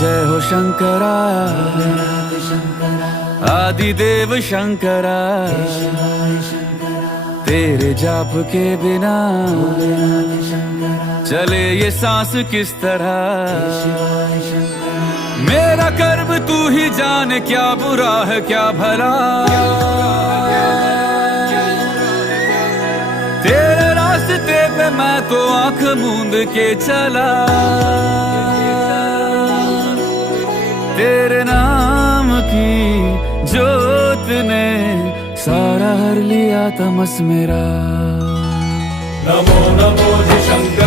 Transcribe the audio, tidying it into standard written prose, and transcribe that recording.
जय हो शंकरा आदिदेव शंकरा, तेरे जाप के बिना चले ये सांस किस तरह। मेरा कर्म तू ही जाने, क्या बुरा है क्या भला। तेरे रास्ते पे मैं तो आंख मूंद के चला, तेरे नाम की जोत ने सारा हर लिया तमस मेरा। नमो नमो जी शंकर।